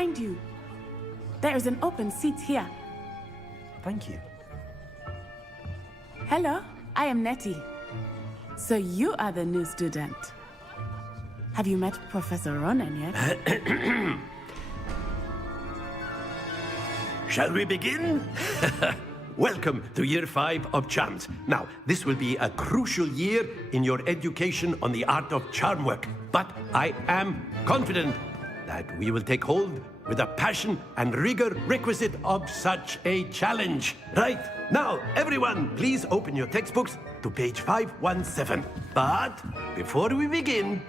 behind you. There is an open seat here. Thank you. Hello, I am Nettie. So you are the new student. Have you met Professor Ronan yet? Shall we begin? Welcome to Year 5 of Charms. Now, this will be a crucial year in your education on the art of charm work. But I am confident that we will take hold with the passion and rigor requisite of such a challenge. Right, now, everyone, please open your textbooks to page 517. But before we begin,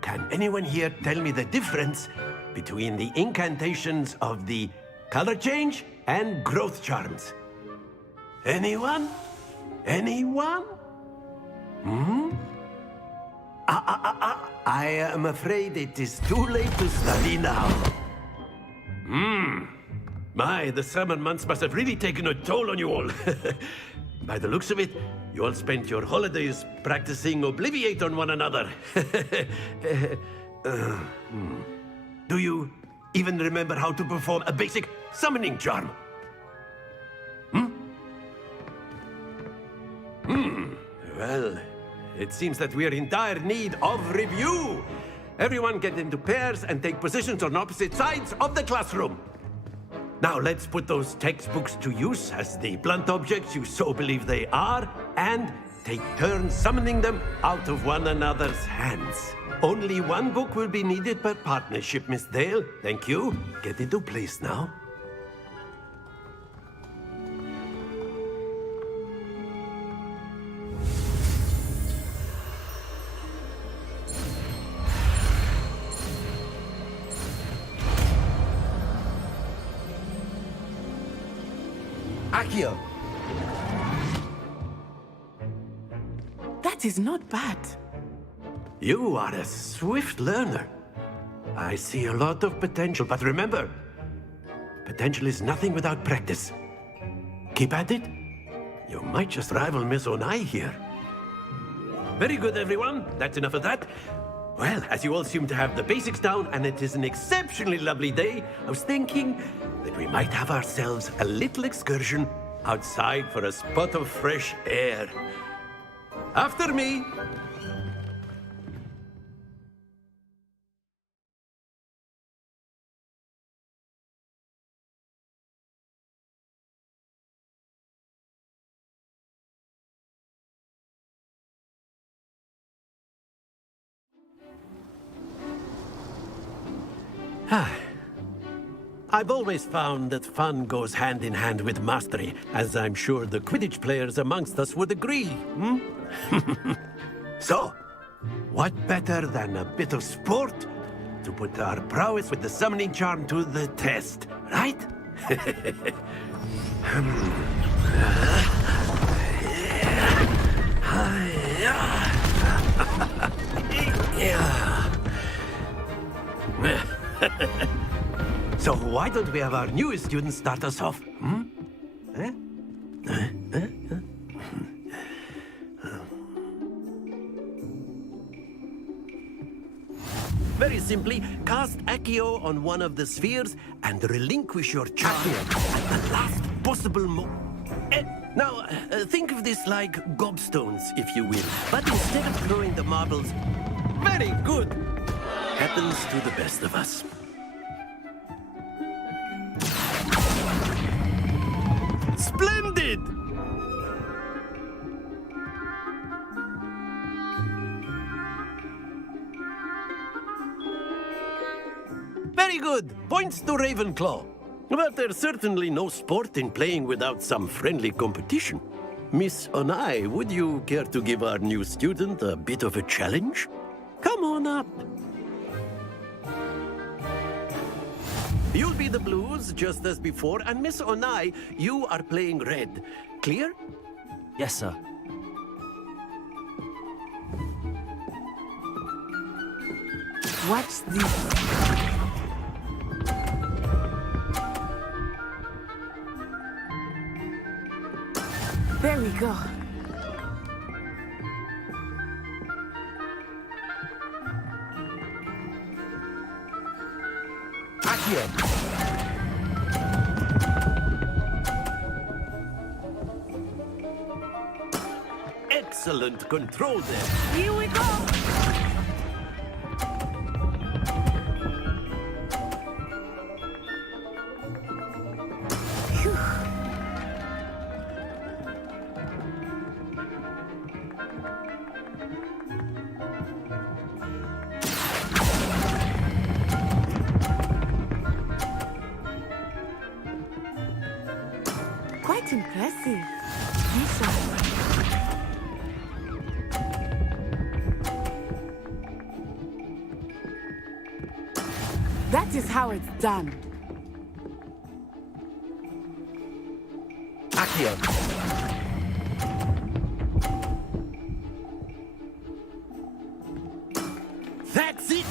can anyone here tell me the difference between the incantations of the color change and growth charms? Anyone? Anyone? I am afraid it is too late to study now. My, the summer months must have really taken a toll on you all. By the looks of it, you all spent your holidays practicing Obliviate on one another. Do you even remember how to perform a basic summoning charm? Well, it seems that we are in dire need of review. Everyone get into pairs and take positions on opposite sides of the classroom. Now let's put those textbooks to use as the blunt objects you so believe they are, and take turns summoning them out of one another's hands. Only one book will be needed per partnership, Miss Dale. Thank you. Get into place now. Accio! That is not bad. You are a swift learner. I see a lot of potential, but remember, potential is nothing without practice. Keep at it. You might just rival Miss Onai here. Very good, everyone. That's enough of that. Well, as you all seem to have the basics down, and it is an exceptionally lovely day, I was thinking that we might have ourselves a little excursion outside for a spot of fresh air. After me. I've always found that fun goes hand in hand with mastery, as I'm sure the Quidditch players amongst us would agree. So, what better than a bit of sport to put our prowess with the summoning charm to the test, right? So why don't we have our newest student start us off? Very simply, cast Accio on one of the spheres and relinquish your charm at the last possible Now, think of this like gobstones, if you will. But instead of throwing the marbles, very good. Happens to the best of us. Splendid! Very good. Points to Ravenclaw. But there's certainly no sport in playing without some friendly competition. Miss Onai, would you care to give our new student a bit of a challenge? Come on up. You'll be the blues, just as before, and Miss Onai, you are playing red. Clear? Yes, sir. Watch this. There we go. Accio! excellent control there. Here we go! Phew. Quite impressive. Lisa. That is how it's done. Accio. That's it!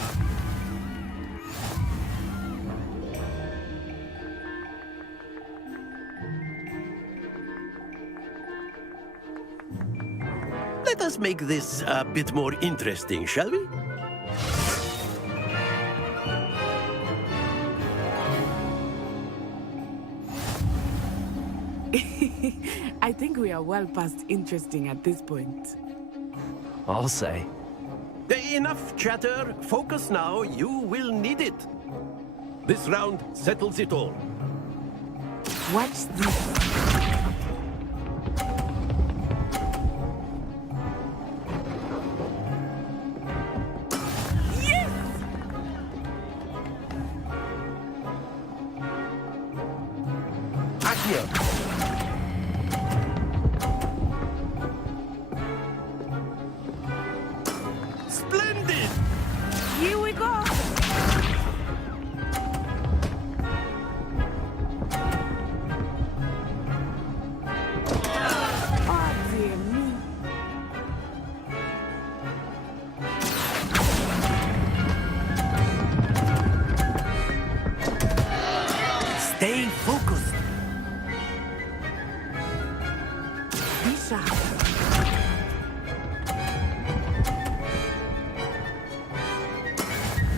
Let us make this a bit more interesting, shall we? I think we are well past interesting at this point. I'll say. Enough chatter. Focus now. You will need it. This round settles it all. Watch this. Accio. Splendid! Here we go! Oh, dear me. Stay focused. Be sharp.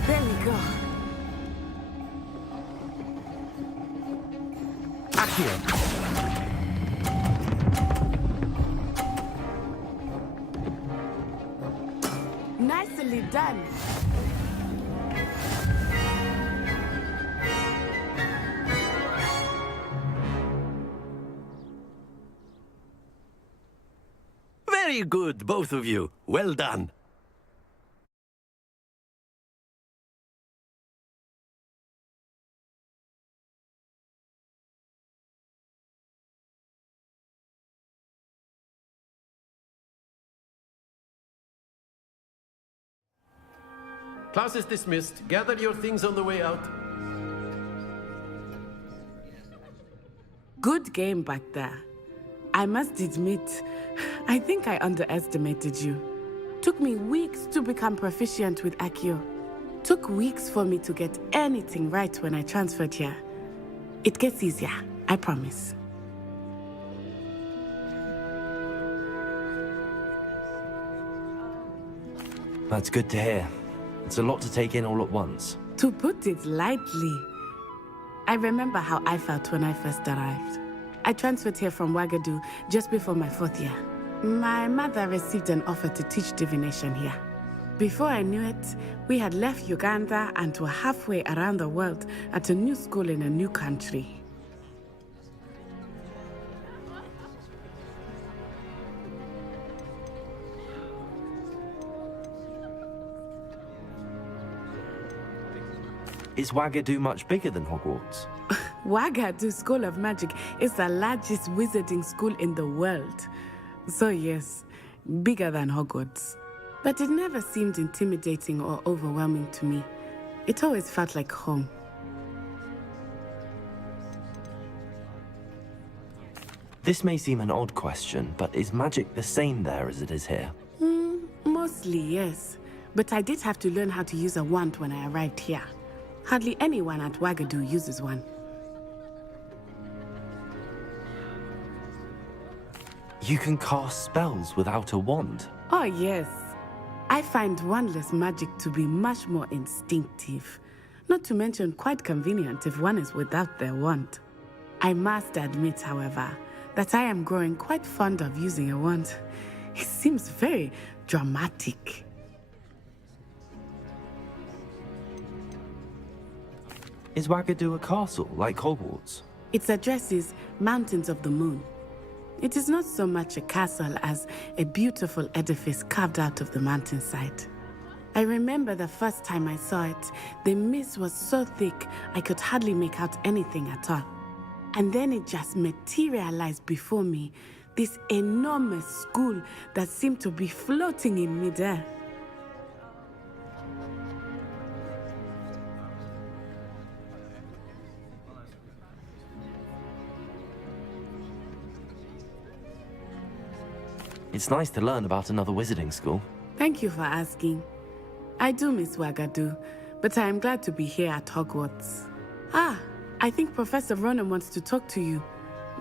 There we go. Accio. Nicely done. Very good, both of you. Well done. Class is dismissed. Gather your things on the way out. Good game back there. I must admit, I think I underestimated you. Took me weeks to become proficient with Accio. Took weeks for me to get anything right when I transferred here. It gets easier, I promise. That's good to hear. It's a lot to take in all at once. To put it lightly, I remember how I felt when I first arrived. I transferred here from Ouagadougou just before my 4th year. My mother received an offer to teach divination here. Before I knew it, we had left Uganda and were halfway around the world at a new school in a new country. Is Ouagadougou much bigger than Hogwarts? Ouagadougou School of Magic is the largest wizarding school in the world. So yes, bigger than Hogwarts. But it never seemed intimidating or overwhelming to me. It always felt like home. This may seem an odd question, but is magic the same there as it is here? Mostly, yes. But I did have to learn how to use a wand when I arrived here. Hardly anyone at Ouagadougou uses one. You can cast spells without a wand. Oh, yes. I find wandless magic to be much more instinctive. Not to mention quite convenient if one is without their wand. I must admit, however, that I am growing quite fond of using a wand. He seems very dramatic. Is Wagadu a castle, like Hogwarts? Its address is Mountains of the Moon. It is not so much a castle as a beautiful edifice carved out of the mountainside. I remember the first time I saw it, the mist was so thick I could hardly make out anything at all. And then it just materialized before me, this enormous school that seemed to be floating in midair. It's nice to learn about another wizarding school. Thank you for asking. I do miss Wagadu, but I am glad to be here at Hogwarts. Ah, I think Professor Ronan wants to talk to you.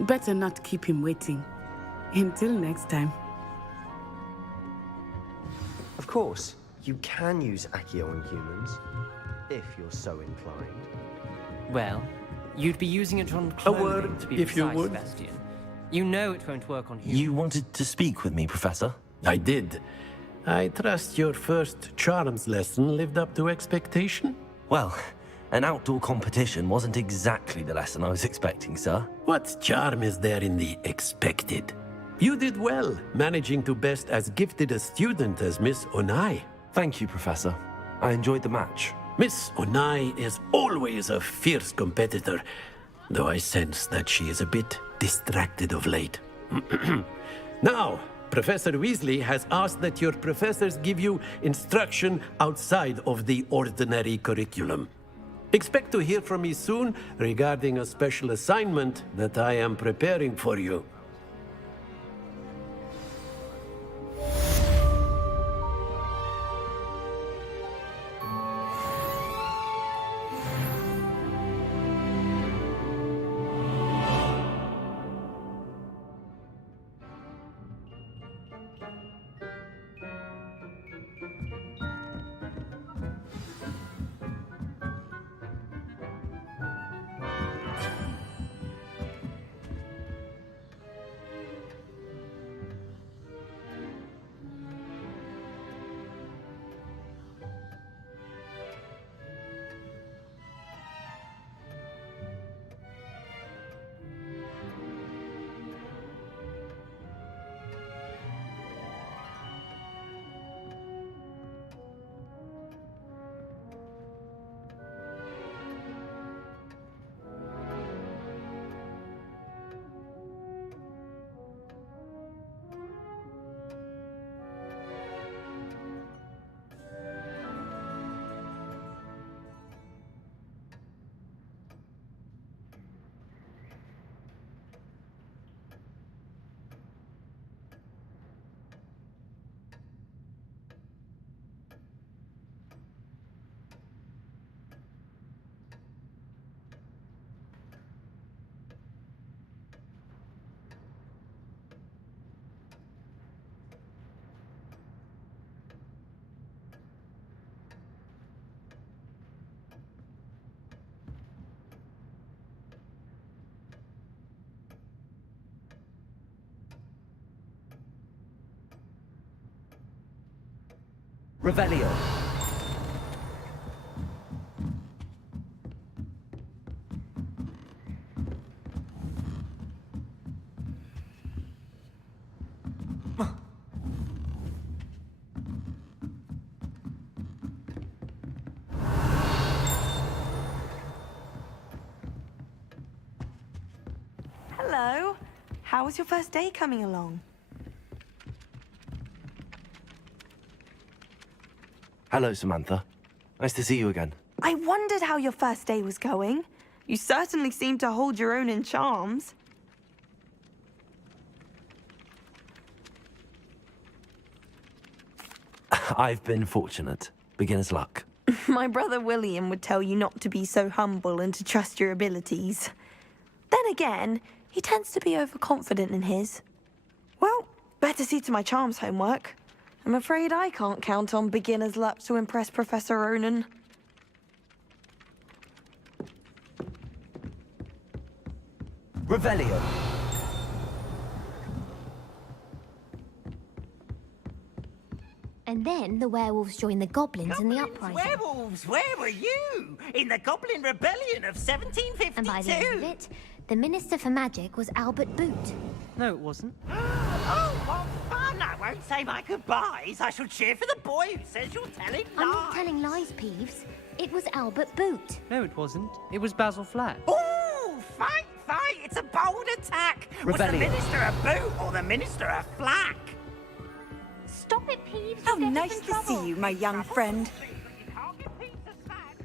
Better not keep him waiting. Until next time. Of course, you can use Accio on humans, if you're so inclined. Well, you'd be using it on A word, clothing, to be if you precise, would. Sebastian. You know it won't work on humans. You wanted to speak with me, Professor? I did. I trust your first charms lesson lived up to expectation? Well, an outdoor competition wasn't exactly the lesson I was expecting, sir. What charm is there in the expected? You did well, managing to best as gifted a student as Miss Onai. Thank you, Professor. I enjoyed the match. Miss Onai is always a fierce competitor, though I sense that she is a bit distracted of late. Now, Professor Weasley has asked that your professors give you instruction outside of the ordinary curriculum. Expect to hear from me soon regarding a special assignment that I am preparing for you. Revelio. Hello. How was your first day coming along? Hello, Samantha. Nice to see you again. I wondered how your first day was going. You certainly seem to hold your own in charms. I've been fortunate. Beginner's luck. My brother William would tell you not to be so humble and to trust your abilities. Then again, he tends to be overconfident in his. Well, better see to my charms homework. I'm afraid I can't count on beginner's luck to impress Professor Ronan. Revelio. And then the werewolves joined the goblins in the uprising. Werewolves, where were you? In the Goblin Rebellion of 1752? And by the end of it, the Minister for Magic was Albert Boot. No, it wasn't. Oh, what fun! I won't say my goodbyes. I shall cheer for the boy who says you're telling lies. I'm not telling lies, Peeves. It was Albert Boot. No, it wasn't. It was Basil Flack. Oh, fight, fight! It's a bold attack. Was the Rebellion. Minister a boot or the Minister a flack? Stop it, Peeves. How You'll get us nice in to trouble. see you, my young friend. You can't give peace a sack.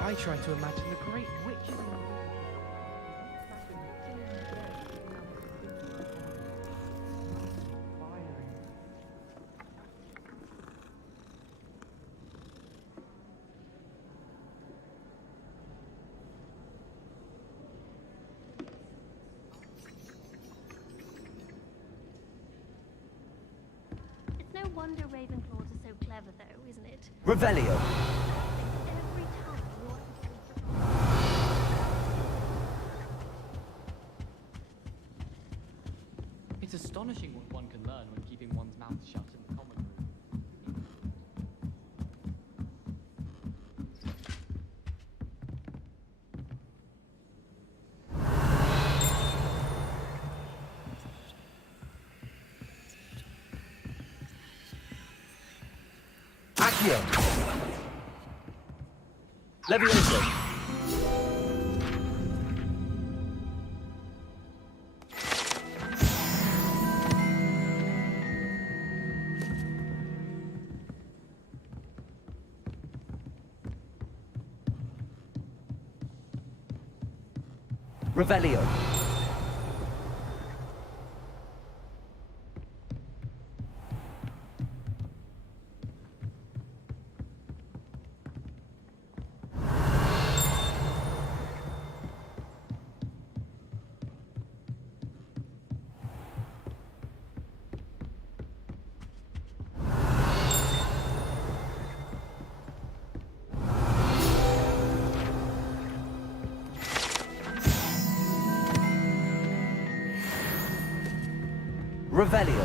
I try to imagine the great witches. It's no wonder Ravenclaws are so clever, though, isn't it? Revelio. Every time you're... It's astonishing what one can learn when keeping one's mouth shut in the common room. Accio. Levioso. Revelio. Revelio.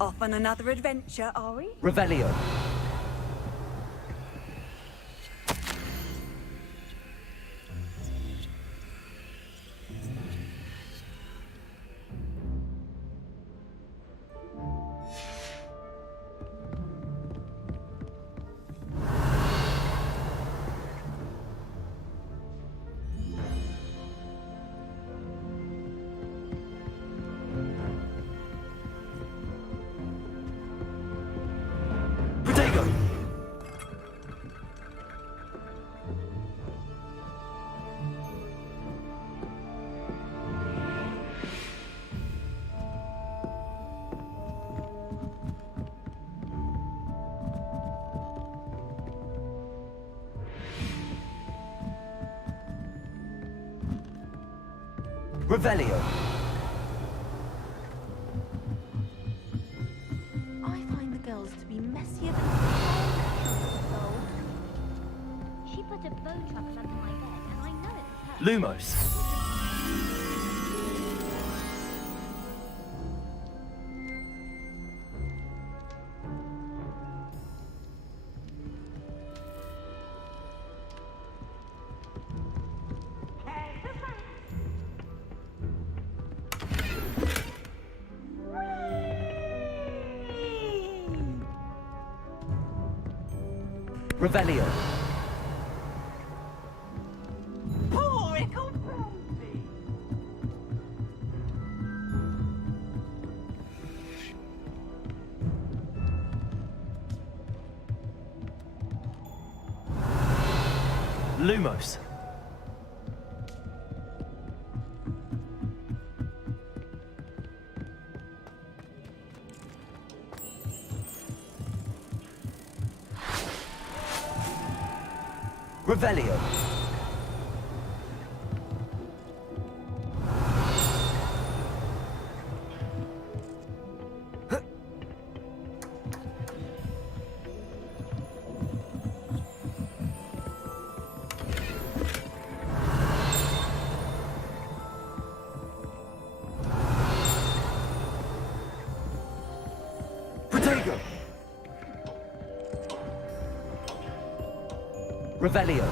Off on another adventure, are we? Revelio. Protego. Revelio. I find the girls to be messier than She put a bone trumpet under my bed, and I know it was her. Lumos. Revelio. Poor ickle baby. Lumos. Revelio. Protego. Revelio.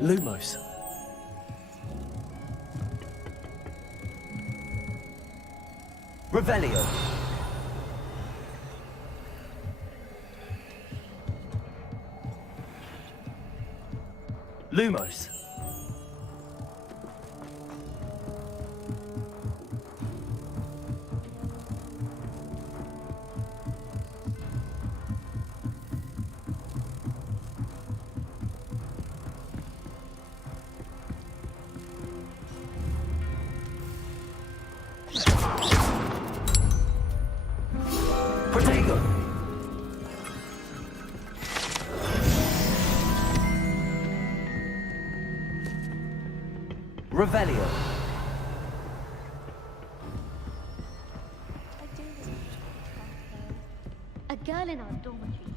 Lumos. Revelio. Lumos. Protego. Revelio. A girl in our dormitory.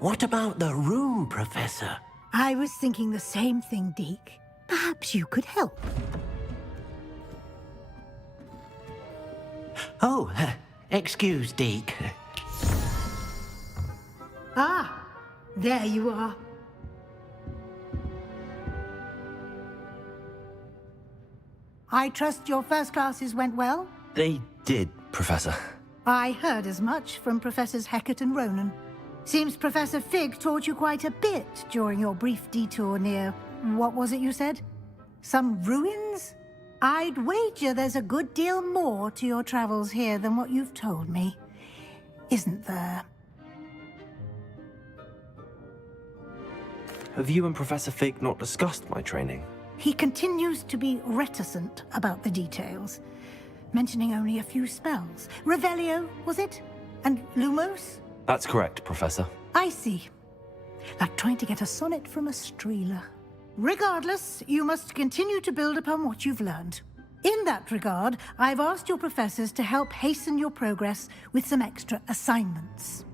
What about the room, Professor? I was thinking the same thing, Deke. Perhaps you could help. Oh, excuse, Deke. Ah, there you are. I trust your first classes went well? They did, Professor. I heard as much from Professors Hecat and Ronan. Seems Professor Fig taught you quite a bit during your brief detour near... what was it you said? Some ruins? I'd wager there's a good deal more to your travels here than what you've told me. Isn't there? Have you and Professor Fig not discussed my training? He continues to be reticent about the details, mentioning only a few spells. Revelio, was it? And Lumos? That's correct, Professor. I see. Like trying to get a sonnet from a streeler. Regardless, you must continue to build upon what you've learned. In that regard, I've asked your professors to help hasten your progress with some extra assignments.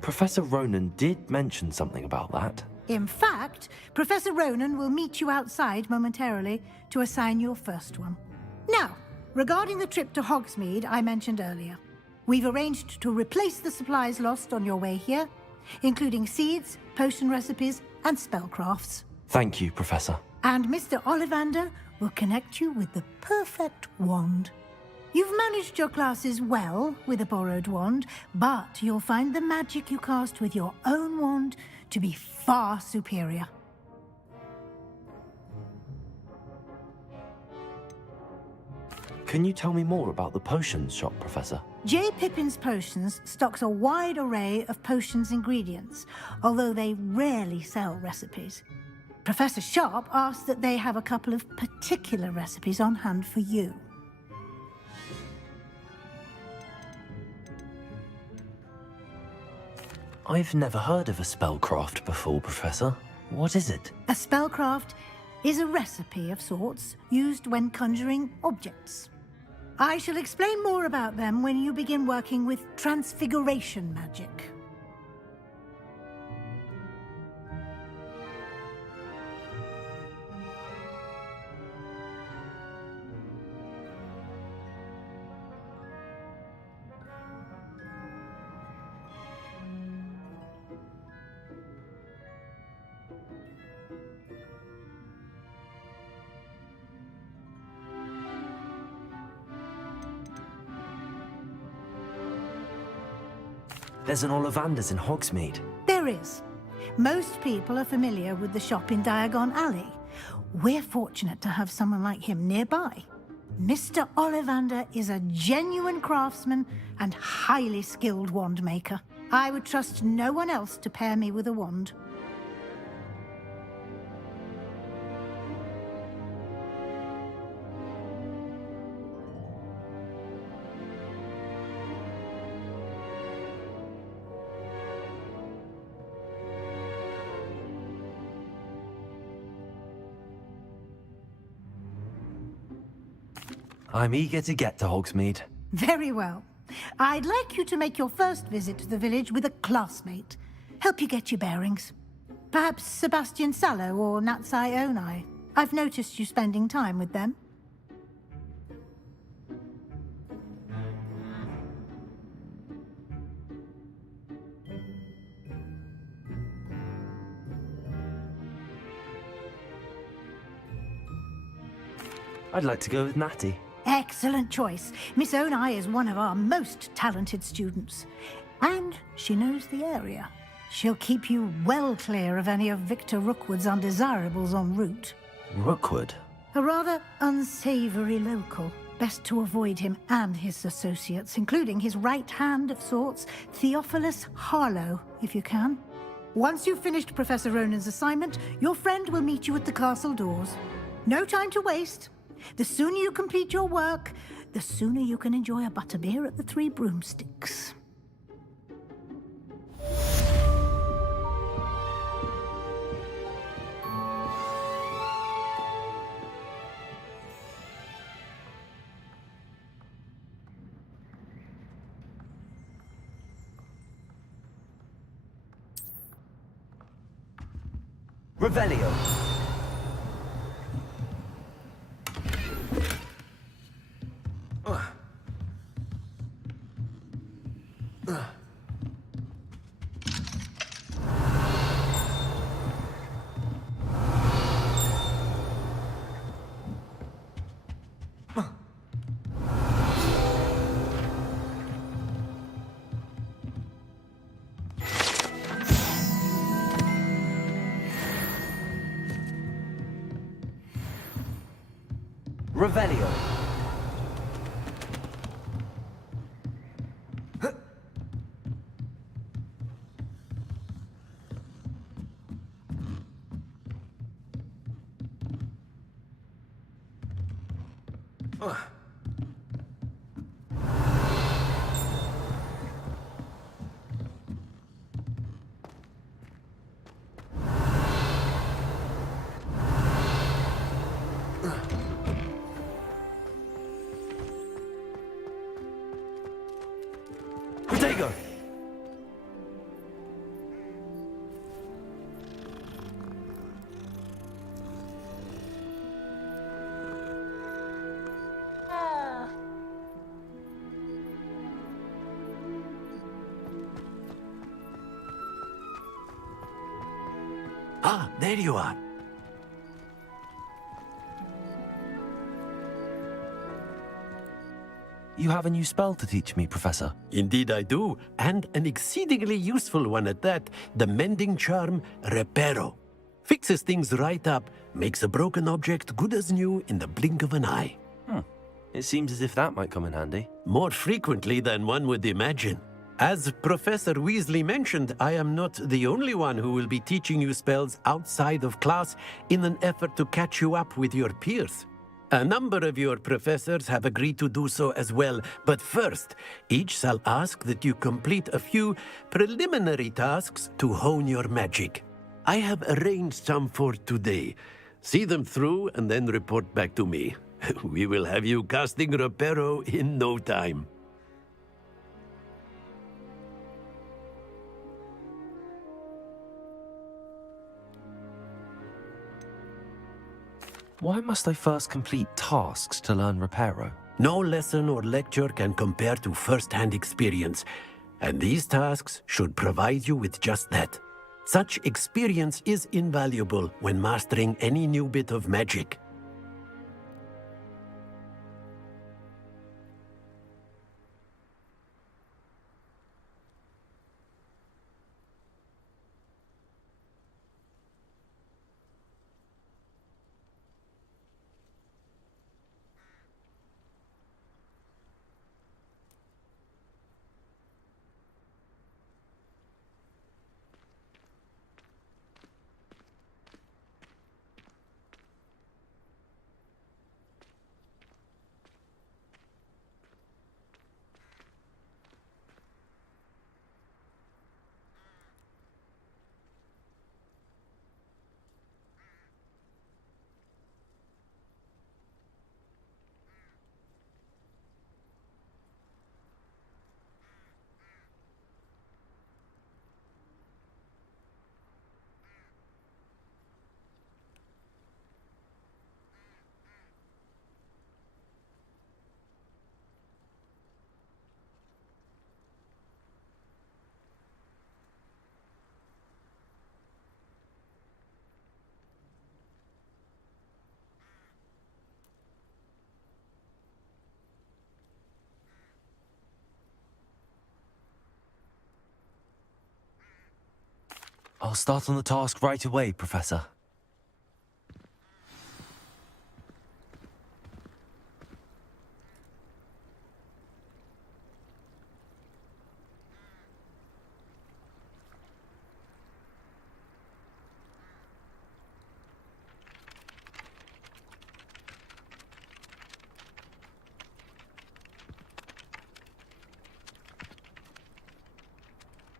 Professor Ronan did mention something about that. In fact, Professor Ronan will meet you outside momentarily to assign your first one. Now, regarding the trip to Hogsmeade I mentioned earlier, we've arranged to replace the supplies lost on your way here, including seeds, potion recipes, and spellcrafts. Thank you, Professor. And Mr. Ollivander will connect you with the perfect wand. You've managed your classes well with a borrowed wand, but you'll find the magic you cast with your own wand to be far superior. Can you tell me more about the potions shop, Professor? J. Pippin's Potions stocks a wide array of potions ingredients, although they rarely sell recipes. Professor Sharp asked that they have a couple of particular recipes on hand for you. I've never heard of a spellcraft before, Professor. What is it? A spellcraft is a recipe of sorts used when conjuring objects. I shall explain more about them when you begin working with transfiguration magic. There's an Ollivander's in Hogsmeade. There is. Most people are familiar with the shop in Diagon Alley. We're fortunate to have someone like him nearby. Mr. Ollivander is a genuine craftsman and highly skilled wand maker. I would trust no one else to pair me with a wand. I'm eager to get to Hogsmeade. Very well. I'd like you to make your first visit to the village with a classmate. Help you get your bearings. Perhaps Sebastian Sallow or Natsai Onai. I've noticed you spending time with them. I'd like to go with Natty. Excellent choice. Miss Onai is one of our most talented students. And she knows the area. She'll keep you well clear of any of Victor Rookwood's undesirables en route. Rookwood? A rather unsavory local. Best to avoid him and his associates, including his right hand of sorts, Theophilus Harlow, if you can. Once you've finished Professor Ronan's assignment, your friend will meet you at the castle doors. No time to waste. The sooner you complete your work, the sooner you can enjoy a butterbeer at the Three Broomsticks. Revelio. Revelio. Protego. Ah, there you are. You have a new spell to teach me, Professor. Indeed I do, and an exceedingly useful one at that, the mending charm Reparo. Fixes things right up, makes a broken object good as new in the blink of an eye. It seems as if that might come in handy. More frequently than one would imagine. As Professor Weasley mentioned, I am not the only one who will be teaching you spells outside of class in an effort to catch you up with your peers. A number of your professors have agreed to do so as well, but first, each shall ask that you complete a few preliminary tasks to hone your magic. I have arranged some for today. See them through and then report back to me. We will have you casting Reparo in no time. Why must I first complete tasks to learn Reparo? No lesson or lecture can compare to first-hand experience, and these tasks should provide you with just that. Such experience is invaluable when mastering any new bit of magic. I'll start on the task right away, Professor.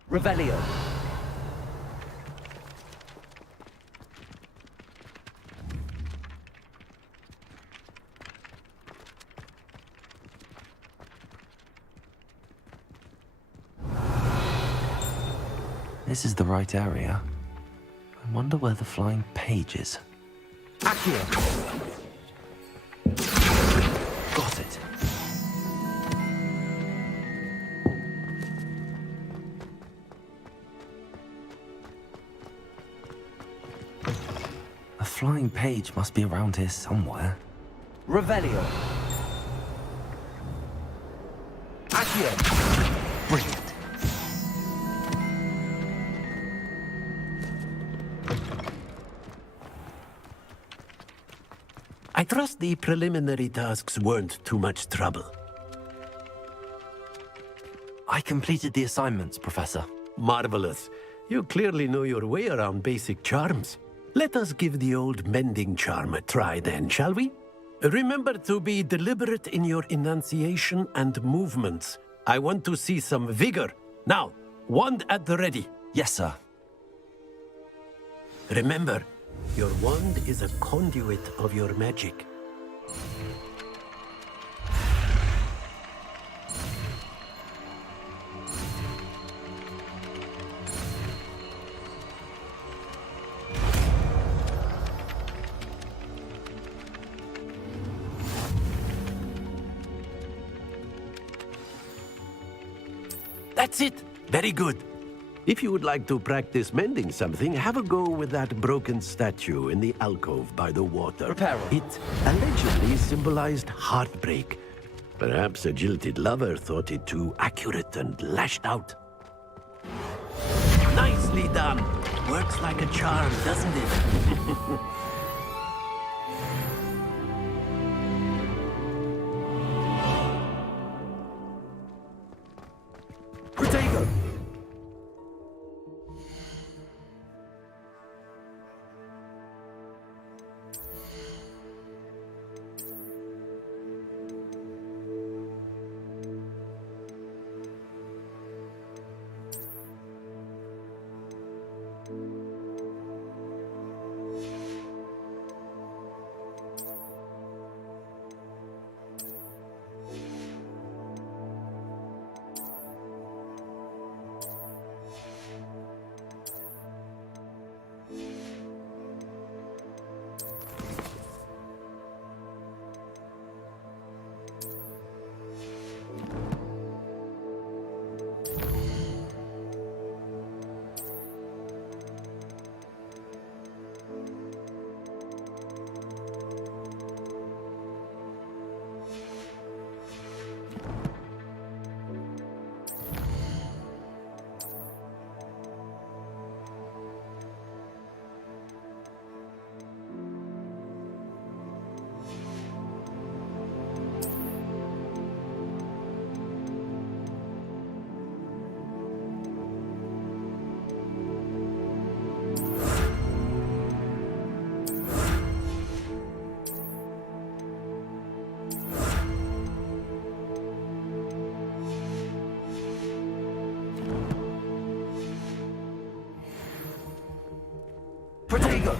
Revelio. This is the right area. I wonder where the flying page is. Accio! Got it. A flying page must be around here somewhere. Revelio. Accio. Brilliant. I trust the preliminary tasks weren't too much trouble. I completed the assignments, Professor. Marvelous. You clearly know your way around basic charms. Let us give the old mending charm a try then, shall we? Remember to be deliberate in your enunciation and movements. I want to see some vigor. Now, wand at the ready. Yes, sir. Remember, your wand is a conduit of your magic. That's it! Very good. If you would like to practice mending something, have a go with that broken statue in the alcove by the water. Reparo. It allegedly symbolized heartbreak. Perhaps a jilted lover thought it too accurate and lashed out. Nicely done. Works like a charm, doesn't it? Protego! Protego!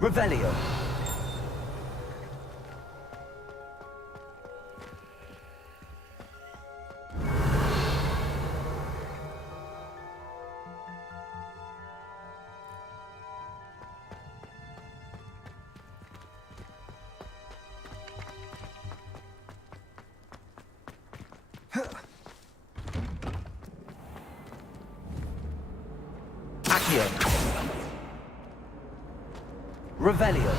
Revelio. Accio. Revelio.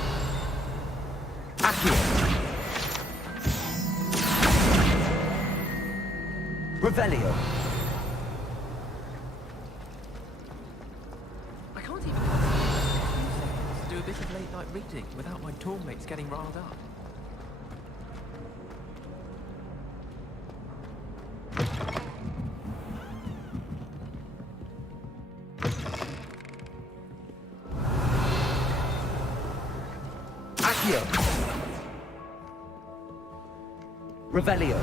Accio. Revelio. I can't even concentrate to do a bit of late night reading without my dorm mates getting riled up. Accio. Revelio.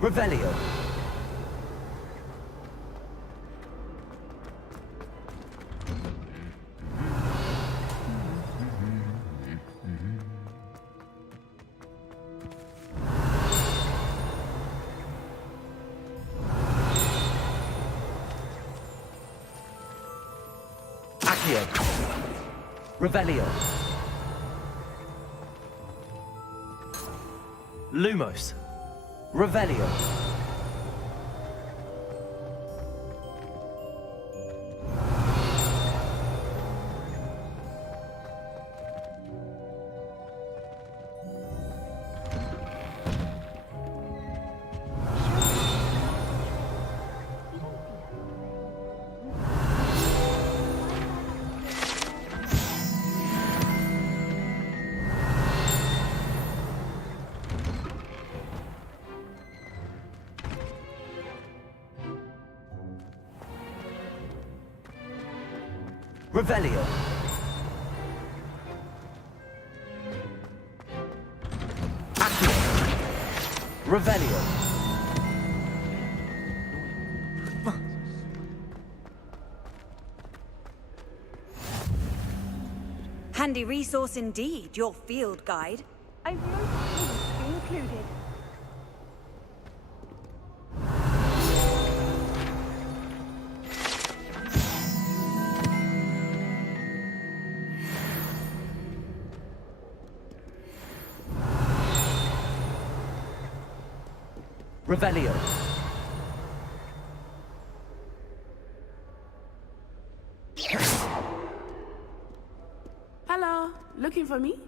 Revelio. Accio. Revelio. Lumos. Revelio. Revelio. Accio. Revelio. Handy resource indeed, your field guide. I wrote it to be included. Revelio. Hello, looking for me?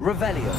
Revelio.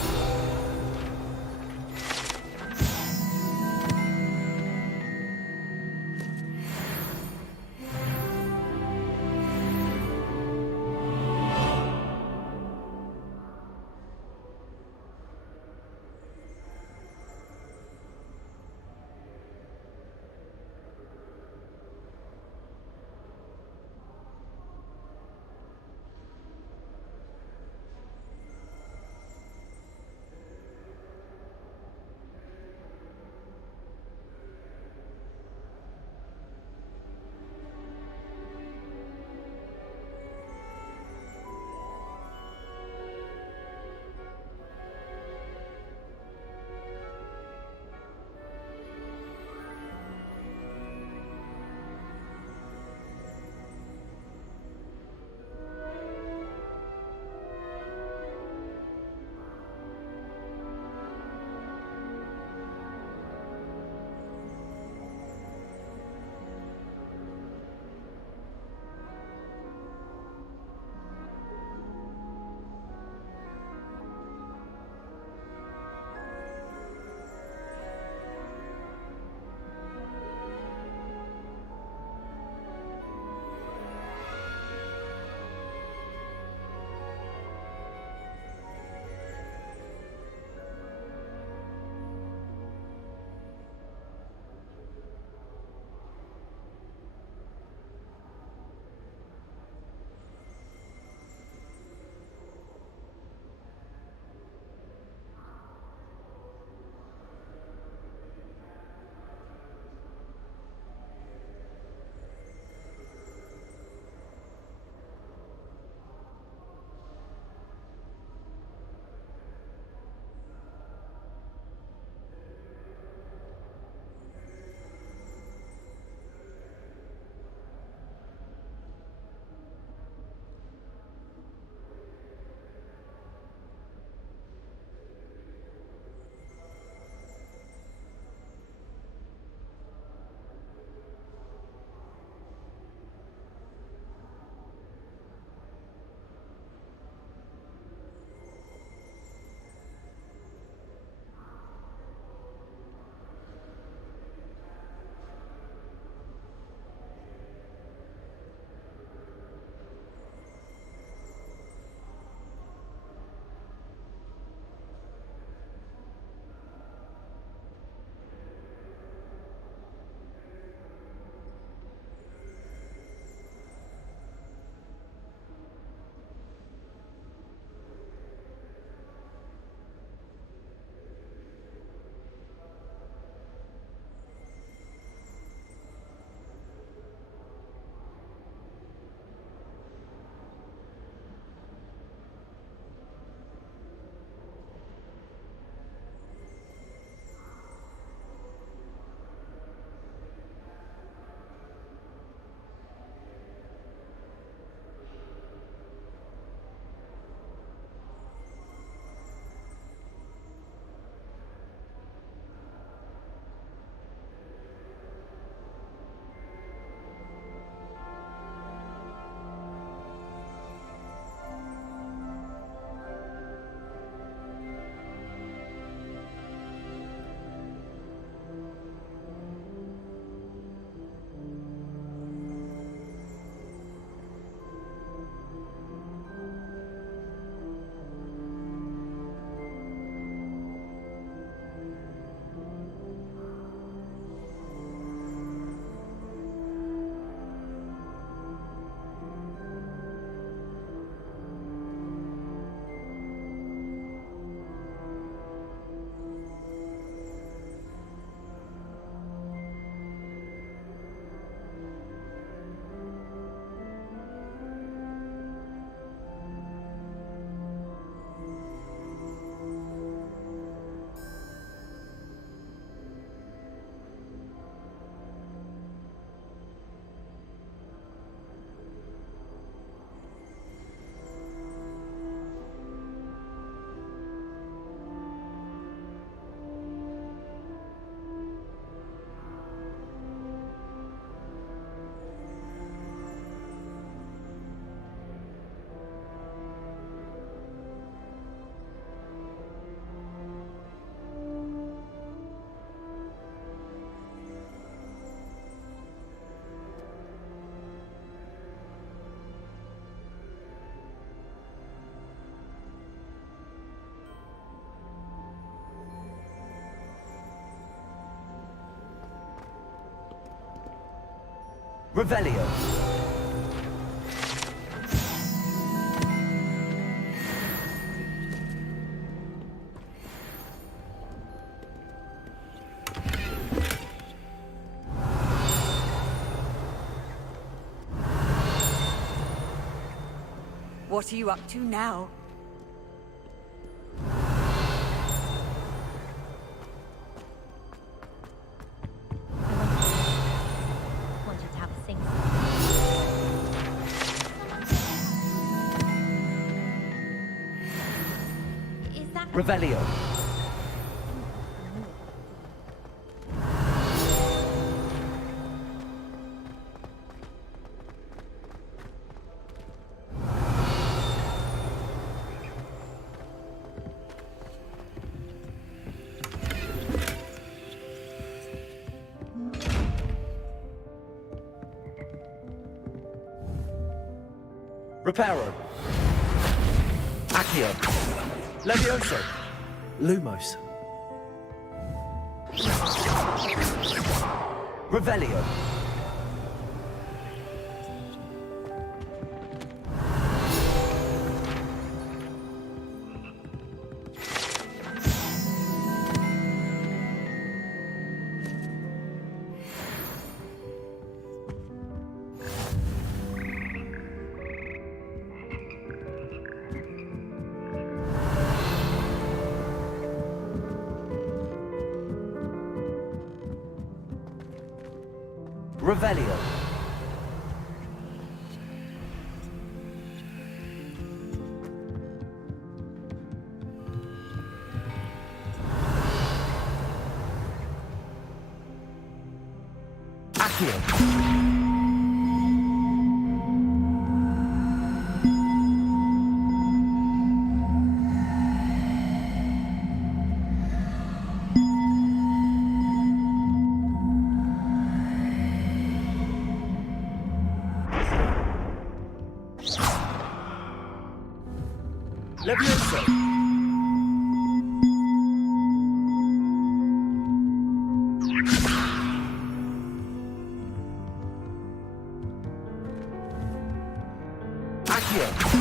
Revelio. What are you up to now? Wanted to have a sing. Is that Revelio. Reparo. Accio. Levioso. Lumos. Revelio. Revelio. Accio. Levioso. Accio.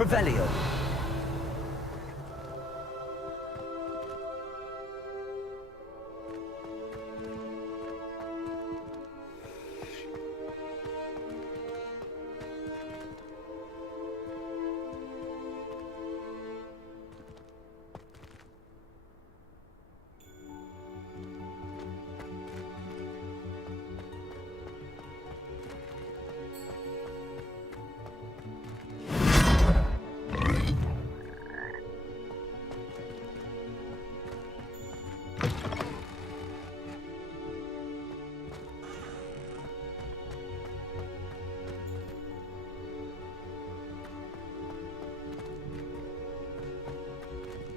Revelio.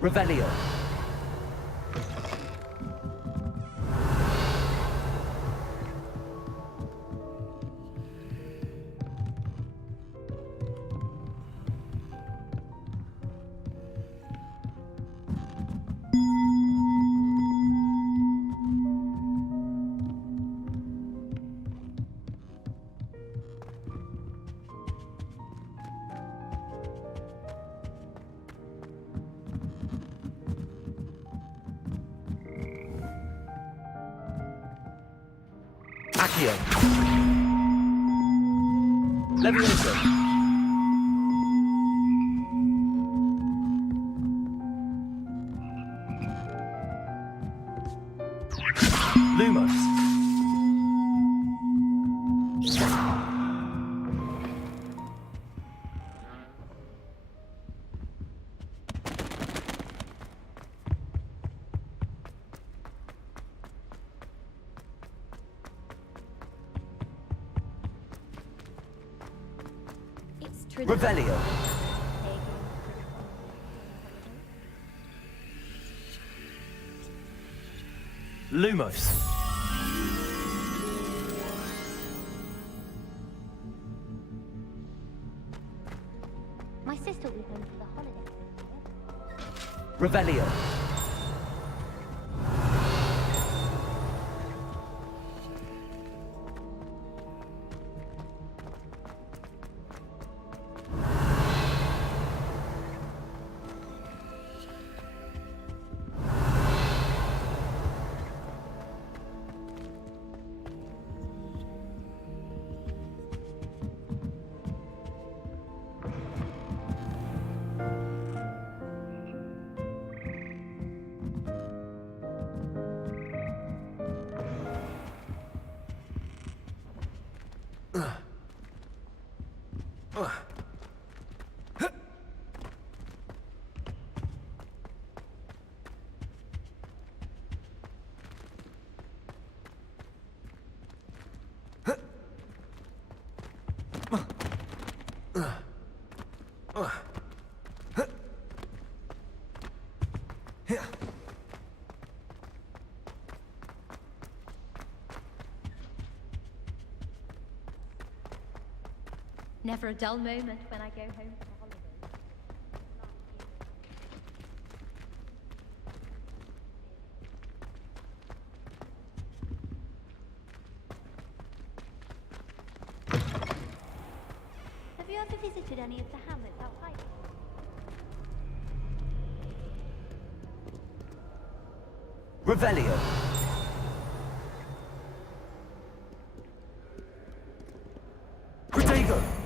Revelio. Accio. Levioso. Lumos. Revelio. Lumos. My sister will be home for the holidays. Revelio. Never a dull moment when I go home for the holidays. Have you ever visited any of the hamlets outside? Revelio. Protego.